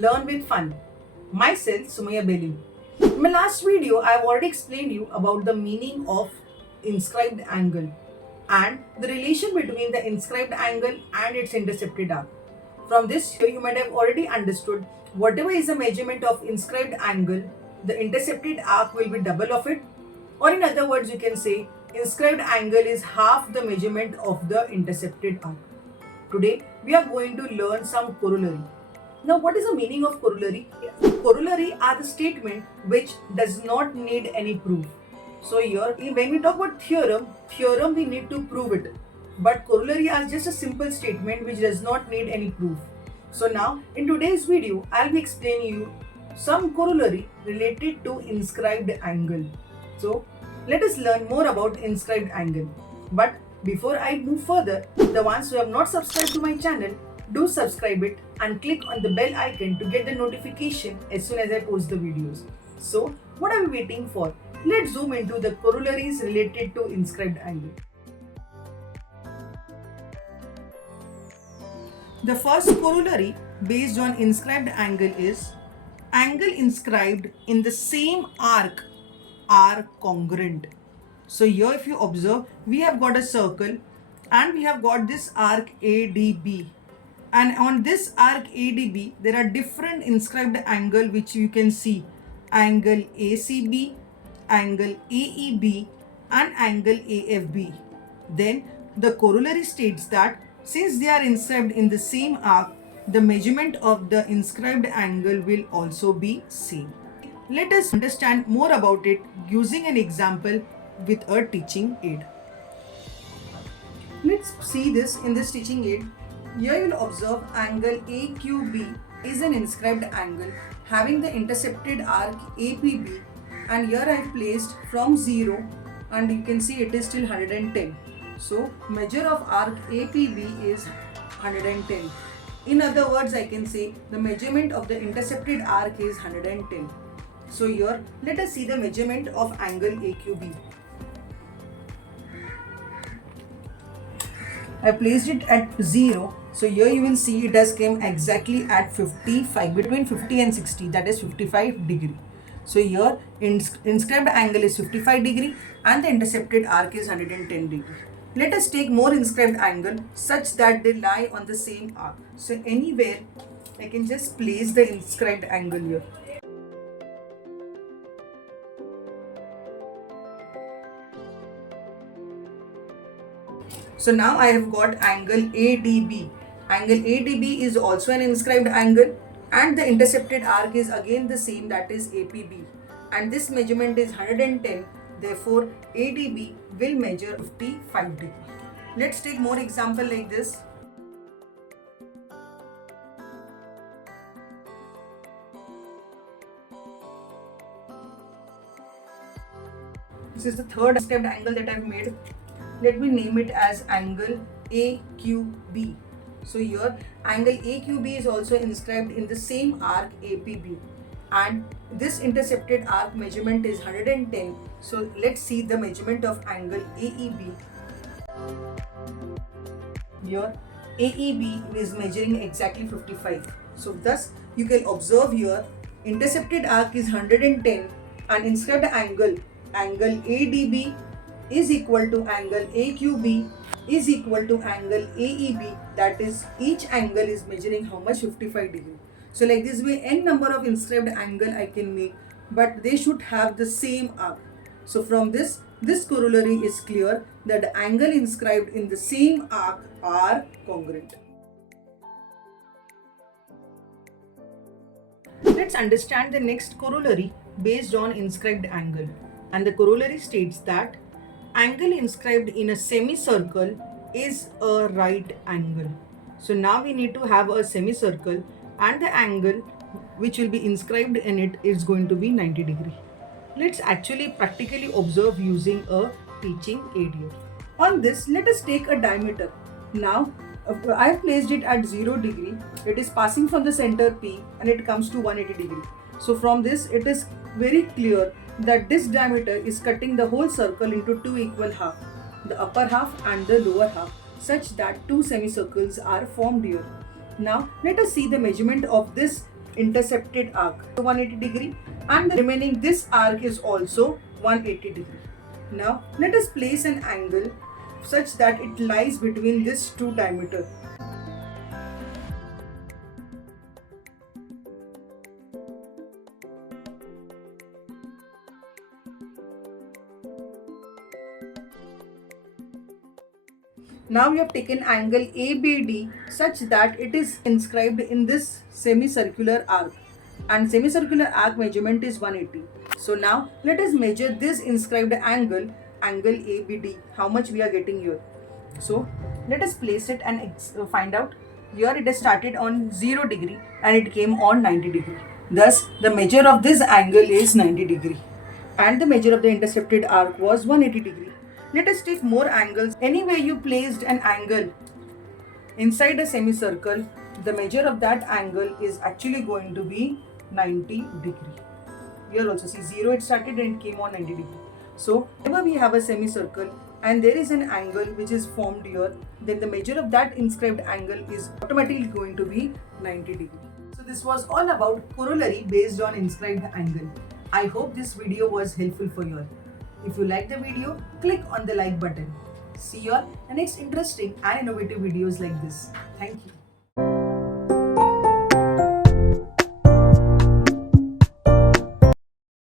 Learn with fun. Myself, Sumaya Belim. In my last video, I have already explained you about the meaning of inscribed angle and the relation between the inscribed angle and its intercepted arc. From this, you might have already understood whatever is the measurement of inscribed angle, the intercepted arc will be double of it, or in other words, you can say inscribed angle is half the measurement of the intercepted arc. Today, we are going to learn some corollary. Now, what is the meaning of corollary? Corollary are the statement which does not need any proof. So here, when we talk about theorem we need to prove it. But corollary are just a simple statement which does not need any proof. So now, in today's video, I'll be explaining you some corollary related to inscribed angle. So, let us learn more about inscribed angle. But before I move further, the ones who have not subscribed to my channel, do subscribe it and click on the bell icon to get the notification as soon as I post the videos. So, what are we waiting for? Let's zoom into the corollaries related to inscribed angle. The first corollary based on inscribed angle is angle inscribed in the same arc are congruent. So here if you observe, we have got a circle and we have got this arc ADB, and on this arc ADB there are different inscribed angle which you can see: angle ACB, angle AEB and angle AFB. Then the corollary states that since they are inscribed in the same arc, the measurement of the inscribed angle will also be same. Let us understand more about it using an example with a teaching aid. Let's see this in this teaching aid. Here you will observe angle AQB is an inscribed angle having the intercepted arc APB, and here I have placed from 0 and you can see it is still 110. So measure of arc APB is 110. In other words, I can say the measurement of the intercepted arc is 110. So here let us see the measurement of angle AQB. I placed it at 0. So here you will see it has came exactly at 55, between 50 and 60, that is 55 degree. So here inscribed angle is 55 degree and the intercepted arc is 110 degree. Let us take more inscribed angle such that they lie on the same arc. So anywhere I can just place the inscribed angle here. So now I have got angle ADB. Angle ADB is also an inscribed angle and the intercepted arc is again the same, that is APB. And this measurement is 110. Therefore, ADB will measure 55 degree. Let's take more example like this. This is the third inscribed angle that I have made. Let me name it as angle AQB. So here angle AQB is also inscribed in the same arc APB, and this intercepted arc measurement is 110. So let's see the measurement of angle AEB. Here AEB is measuring exactly 55. So thus you can observe here intercepted arc is 110 and inscribed angle ADB is equal to angle AQB is equal to angle AEB, that is each angle is measuring how much, 55 degree. So like this way n number of inscribed angle I can make, but they should have the same arc. So from this corollary is clear that the angle inscribed in the same arc are congruent. Let's understand the next corollary based on inscribed angle, and the corollary states that angle inscribed in a semicircle is a right angle. So now we need to have a semicircle and the angle which will be inscribed in it is going to be 90 degree. Let's actually practically observe using a teaching aid here. On this, let us take a diameter. Now I have placed it at 0 degree. It is passing from the center P and it comes to 180 degree. So from this it is very clear that this diameter is cutting the whole circle into two equal half, the upper half and the lower half, such that two semicircles are formed here. Now let us see the measurement of this intercepted arc 180 degree, and the remaining this arc is also 180 degree. Now let us place an angle such that it lies between these two diameters. Now we have taken angle ABD such that it is inscribed in this semicircular arc, and semicircular arc measurement is 180. So now let us measure this inscribed angle ABD, how much we are getting here. So let us place it and find out. Here it has started on 0 degree and it came on 90 degree. Thus the measure of this angle is 90 degree and the measure of the intercepted arc was 180 degree. Let us take more angles. Anywhere you placed an angle inside a semicircle, the measure of that angle is actually going to be 90 degree. Here also see 0 it started and it came on 90 degree. So whenever we have a semicircle and there is an angle which is formed here, then the measure of that inscribed angle is automatically going to be 90 degree. So this was all about corollary based on inscribed angle. I hope this video was helpful for you all. If you like the video, click on the like button. See you all in next interesting and innovative videos like this. Thank you.